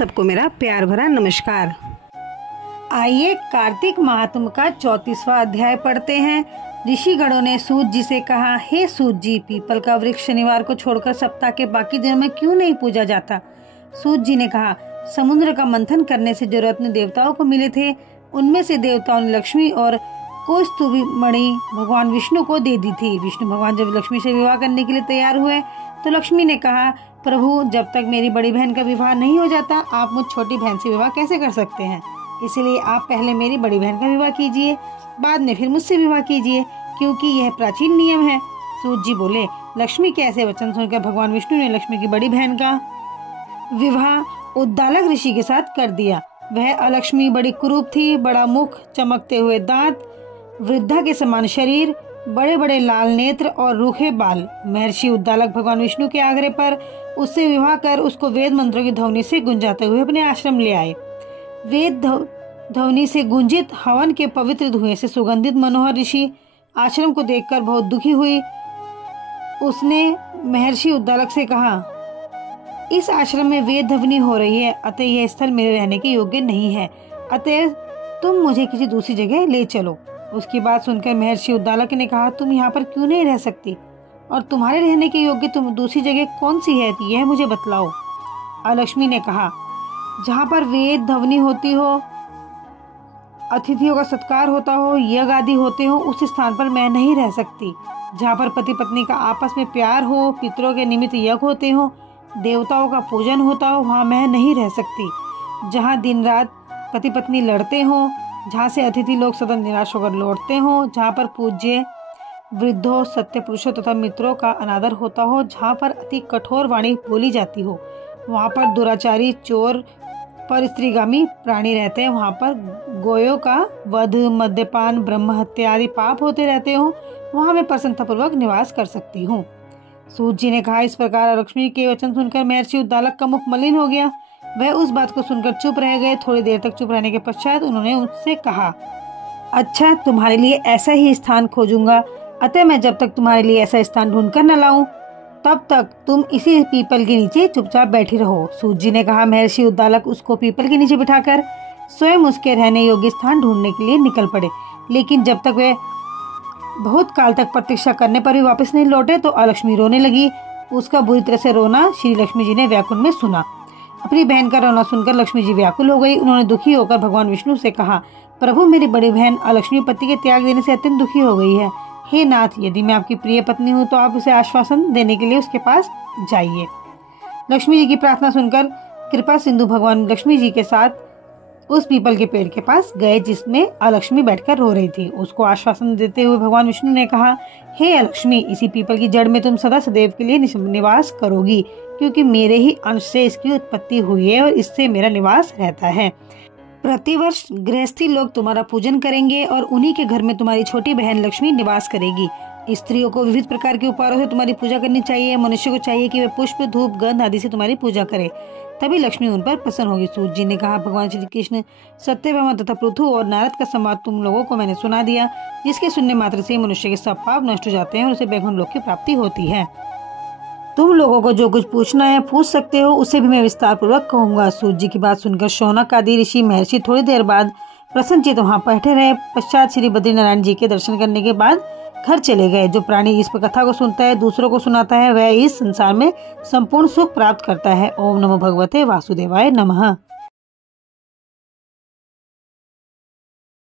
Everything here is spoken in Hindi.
सबको मेरा प्यार भरा नमस्कार। आइए कार्तिक महात्म का 34वां अध्याय पढ़ते हैं। ऋषिगणों ने सूत जी से कहा, हे सूत जी, पीपल का वृक्ष शनिवार को छोड़कर सप्ताह के बाकी दिनों में क्यों नहीं पूजा जाता? सूत जी ने कहा, समुद्र का मंथन करने से जो रत्न देवताओं को मिले थे, उनमें से देवताओं ने लक्ष्मी और कौस्तुभी मणि भगवान विष्णु को दे दी थी। विष्णु भगवान जब लक्ष्मी से विवाह करने के लिए तैयार हुए तो लक्ष्मी ने कहा, प्रभु, जब तक मेरी बड़ी बहन का विवाह नहीं हो जाता, आप मुझ छोटी बहन से विवाह कैसे कर सकते हैं? इसलिए आप पहले मेरी बड़ी बहन का विवाह कीजिए, बाद में फिर मुझसे विवाह कीजिए, क्योंकि यह प्राचीन नियम है। सूत जी बोले, लक्ष्मी के ऐसे वचन सुनकर भगवान विष्णु ने लक्ष्मी की बड़ी बहन का विवाह उद्दालक ऋषि के साथ कर दिया। वह अलक्ष्मी बड़ी कुरूप थी, बड़ा मुख, चमकते हुए दांत, वृद्धा के समान शरीर, बड़े बड़े लाल नेत्र और रूखे बाल। महर्षि उद्दालक भगवान विष्णु के आग्रह पर उससे विवाह कर उसको वेद मंत्रों की ध्वनि से गुंजाते हुए अपने आश्रम ले आए। वेद ध्वनि से गुंजित हवन के पवित्र धुएं से सुगंधित मनोहर ऋषि आश्रम को देखकर बहुत दुखी हुई। उसने महर्षि उद्दालक से कहा, इस आश्रम में वेद ध्वनि हो रही है, अतः यह स्थल मेरे रहने के योग्य नहीं है, अतः तुम मुझे किसी दूसरी जगह ले चलो। उसकी बात सुनकर महर्षि उद्दालक ने कहा, तुम यहाँ पर क्यों नहीं रह सकती, और तुम्हारे रहने के योग्य तुम दूसरी जगह कौन सी है, यह मुझे बतलाओ। अलक्ष्मी ने कहा, जहाँ पर वेद ध्वनि होती हो, अतिथियों का सत्कार होता हो, यज्ञ आदि होते हो, उस स्थान पर मैं नहीं रह सकती। जहाँ पर पति पत्नी का आपस में प्यार हो, पितरों के निमित्त यज्ञ होते हो, देवताओं का पूजन होता हो, वहाँ मैं नहीं रह सकती। जहाँ दिन रात पति पत्नी लड़ते हो, जहाँ से अतिथि लोग सदा निराश होकर लौटते हो, जहाँ पर पूज्य वृद्धों, सत्य पुरुषों तथा मित्रों का अनादर होता हो, जहाँ पर अति कठोर वाणी बोली जाती हो, वहाँ पर दुराचारी, चोर, पर स्त्रीगामी प्राणी रहते हैं, वहाँ पर गोयों का वध, मद्यपान, ब्रह्म हत्या आदि पाप होते रहते हो, वहाँ मैं प्रसन्नतापूर्वक निवास कर सकती हूँ। सूत जी ने कहा, इस प्रकार लक्ष्मी के वचन सुनकर महर्षि उद्दालक का मुख मलिन हो गया। वह उस बात को सुनकर चुप रह गए। थोड़ी देर तक चुप रहने के पश्चात उन्होंने उससे कहा, अच्छा, तुम्हारे लिए ऐसा ही स्थान खोजूंगा, अतः मैं जब तक तुम्हारे लिए ऐसा स्थान ढूंढ कर न लाऊं, तब तक तुम इसी पीपल के नीचे चुपचाप बैठी रहो। सूत जी ने कहा, महर्षि उद्दालक उसको पीपल के नीचे बिठाकर स्वयं उसके रहने योग्य स्थान ढूंढने के लिए निकल पड़े। लेकिन जब तक वे बहुत काल तक प्रतीक्षा करने पर भी वापस नहीं लौटे तो अलक्ष्मी रोने लगी। उसका बुरी तरह से रोना श्री लक्ष्मी जी ने व्याकुल में सुना। अपनी बहन का रोना सुनकर लक्ष्मी जी व्याकुल हो गई। उन्होंने दुखी होकर भगवान विष्णु से कहा, प्रभु, मेरी बड़ी बहन अलक्ष्मी पति के त्याग देने से अत्यंत दुखी हो गई है। हे नाथ, यदि मैं आपकी प्रिय पत्नी हूँ तो आप उसे आश्वासन देने के लिए उसके पास जाइए। लक्ष्मी जी की प्रार्थना सुनकर कृपा सिंधु भगवान लक्ष्मी जी के साथ उस पीपल के पेड़ के पास गए जिसमें अलक्ष्मी बैठकर रो रही थी। उसको आश्वासन देते हुए भगवान विष्णु ने कहा, हे अलक्ष्मी, इसी पीपल की जड़ में तुम सदा सदैव के लिए निवास करोगी, क्योंकि मेरे ही अंश से इसकी उत्पत्ति हुई है और इससे मेरा निवास रहता है। प्रतिवर्ष गृहस्थी लोग तुम्हारा पूजन करेंगे और उन्हीं के घर में तुम्हारी छोटी बहन लक्ष्मी निवास करेगी। स्त्रियों को विविध प्रकार के उपहारों से तुम्हारी पूजा करनी चाहिए। मनुष्य को चाहिए कि वे पुष्प, धूप, गंध आदि से तुम्हारी पूजा करे, तभी लक्ष्मी उन पर प्रसन्न होगी। सूत जी ने कहा, भगवान श्री कृष्ण, सत्यभामा तथा पृथु और नारद का संवाद तुम लोगों को मैंने सुना दिया, जिसके सुनने मात्र से मनुष्य के सब पाप नष्ट हो जाते हैं और उसे वैकुंठ लोक की प्राप्ति होती है। तुम लोगों को जो कुछ पूछना है पूछ सकते हो, उसे भी मैं विस्तार पूर्वक कहूँगा। सूत जी की बात सुनकर शौनक आदि ऋषि महर्षि थोड़ी देर बाद प्रसन्नचित्त वहाँ बैठे रहे। पश्चात श्री बद्रीनारायण जी के दर्शन करने के बाद घर चले गए। जो प्राणी इस कथा को सुनता है, दूसरों को सुनाता है, वह इस संसार में संपूर्ण सुख प्राप्त करता है। ओम नमो भगवते वासुदेवाय नमः।